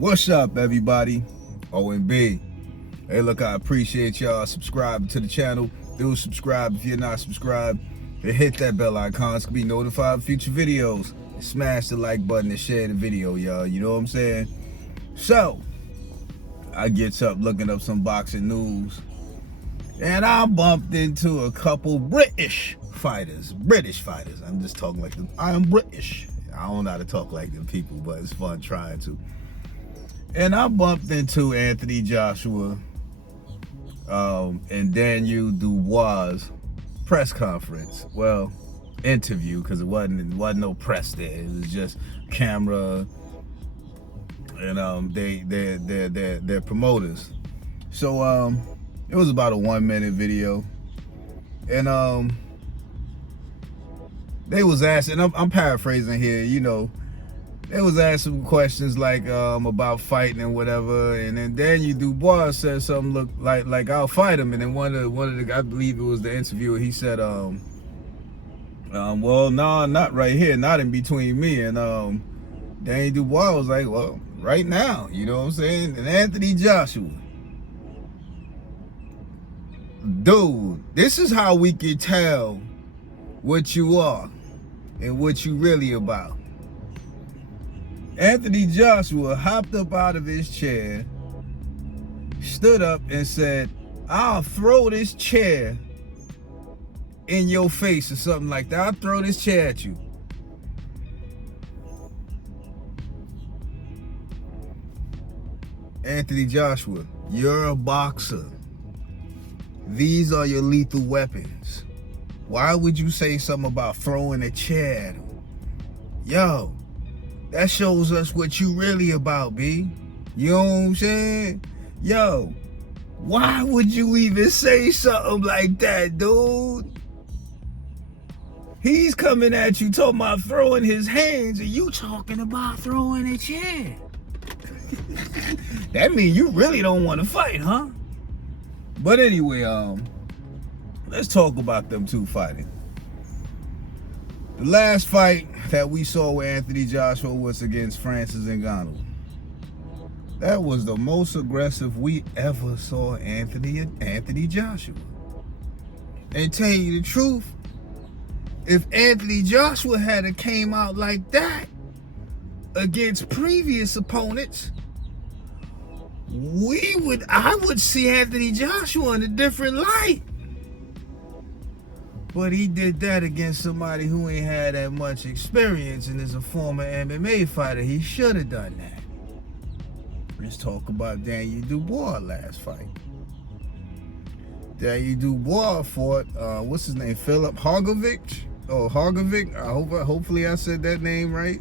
What's up, everybody? OMB. Hey, look, I appreciate y'all subscribing to the channel. Do subscribe if you're not subscribed. And hit that bell icon to be notified of future videos. And smash the like button and share the video, y'all. You know what I'm saying? So, I gets up looking up some boxing news. And I bumped into a couple British fighters. I'm just talking like them. I am British. I don't know how to talk like them people, but it's fun trying to. And I bumped into Anthony Joshua and Daniel Dubois press conference. Well, interview, because it wasn't no press there. It was just camera and they're promoters. So it was about a 1 minute video, and they was asking. I'm paraphrasing here, you know. They was asking questions like about fighting and whatever, and then Daniel Dubois said something look like I'll fight him, and then one of the, I believe it was the interviewer, he said well, no, not right here, not in between me and Daniel Dubois was like, well, right now, you know what I'm saying? And Anthony Joshua, dude, this is how we can tell what you are and what you really about. Anthony Joshua hopped up out of his chair, stood up and said, I'll throw this chair in your face or something like that. I'll throw this chair at you. Anthony Joshua, you're a boxer. These are your lethal weapons. Why would you say something about throwing a chair at him? Yo, that shows us what you really about, B. You know what I'm saying? Yo, why would you even say something like that, dude? He's coming at you talking about throwing his hands, and you talking about throwing a chair. That means you really don't want to fight, huh? But anyway, let's talk about them two fighting. The last fight that we saw with Anthony Joshua was against Francis Ngannou. That was the most aggressive we ever saw Anthony Joshua. And tell you the truth, if Anthony Joshua had came out like that against previous opponents, I would see Anthony Joshua in a different light. But he did that against somebody who ain't had that much experience and is a former MMA fighter. He should have done that. Let's talk about Daniel Dubois last fight. Daniel Dubois fought, what's his name? Philip Hrgovic? Hopefully I said that name right.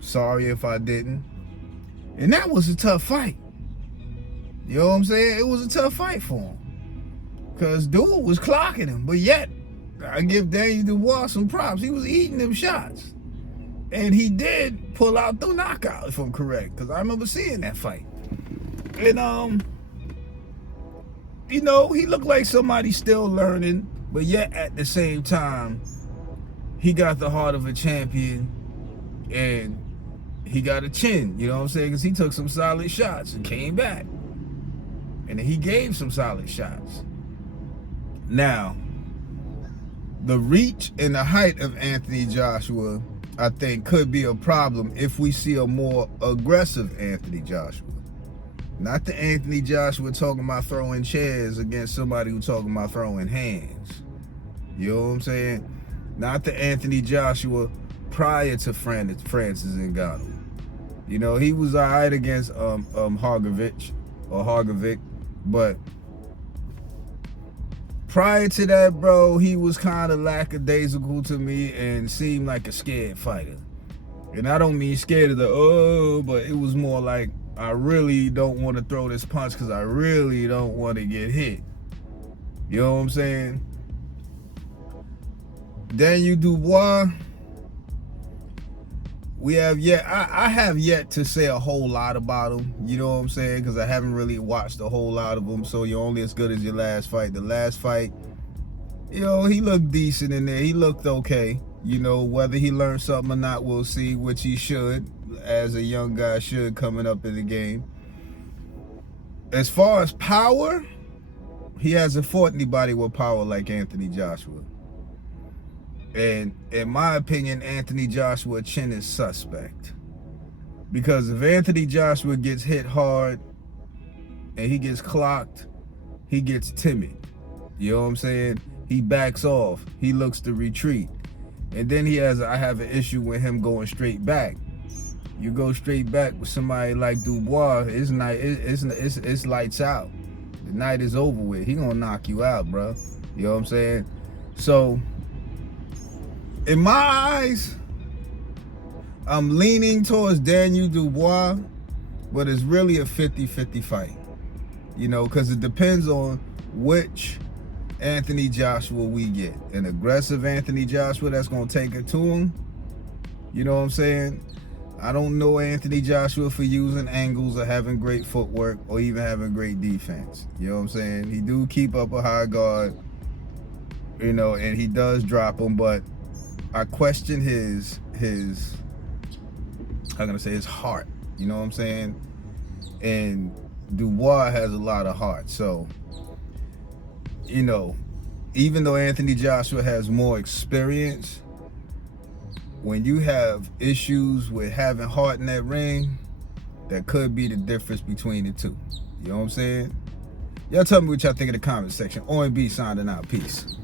Sorry if I didn't. And that was a tough fight. You know what I'm saying? It was a tough fight for him. Because dude was clocking him. But yet, I give Daniel Dubois some props. He was eating them shots. And he did pull out the knockout, if I'm correct. Because I remember seeing that fight. And, you know, he looked like somebody still learning. But yet, at the same time, he got the heart of a champion. And he got a chin, you know what I'm saying? Because he took some solid shots and came back. And he gave some solid shots. Now, the reach and the height of Anthony Joshua, I think, could be a problem if we see a more aggressive Anthony Joshua. Not the Anthony Joshua talking about throwing chairs against somebody who's talking about throwing hands. You know what I'm saying? Not the Anthony Joshua prior to Francis Ngannou. You know, he was all right against Hrgovic, but prior to that, bro, he was kind of lackadaisical to me and seemed like a scared fighter. And I don't mean scared of but it was more like, I really don't want to throw this punch because I really don't want to get hit. You know what I'm saying? Daniel Dubois, I have yet to say a whole lot about him, you know what I'm saying, because I haven't really watched a whole lot of him, so you're only as good as your last fight. The last fight, you know, he looked decent in there. He looked okay. You know, whether he learned something or not, we'll see, which he should. as a young guy should coming up in the game. As far as power, he hasn't fought anybody with power like Anthony Joshua. And in my opinion, Anthony Joshua chin is suspect. Because if Anthony Joshua gets hit hard and he gets clocked, he gets timid. You know what I'm saying? He backs off. He looks to retreat. And then I have an issue with him going straight back. You go straight back with somebody like Dubois, it's lights out. The night is over with. He gonna knock you out, bro. You know what I'm saying? So, in my eyes, I'm leaning towards Daniel Dubois, but it's really a 50-50 fight. You know, because it depends on which Anthony Joshua we get. An aggressive Anthony Joshua that's going to take it to him. You know what I'm saying? I don't know Anthony Joshua for using angles or having great footwork or even having great defense. You know what I'm saying? He do keep up a high guard, you know, and he does drop him, but I question his how can I say, his heart. You know what I'm saying? And Dubois has a lot of heart. So, you know, even though Anthony Joshua has more experience, when you have issues with having heart in that ring, that could be the difference between the two. You know what I'm saying? Y'all tell me what y'all think in the comment section. OMB signing out. Peace.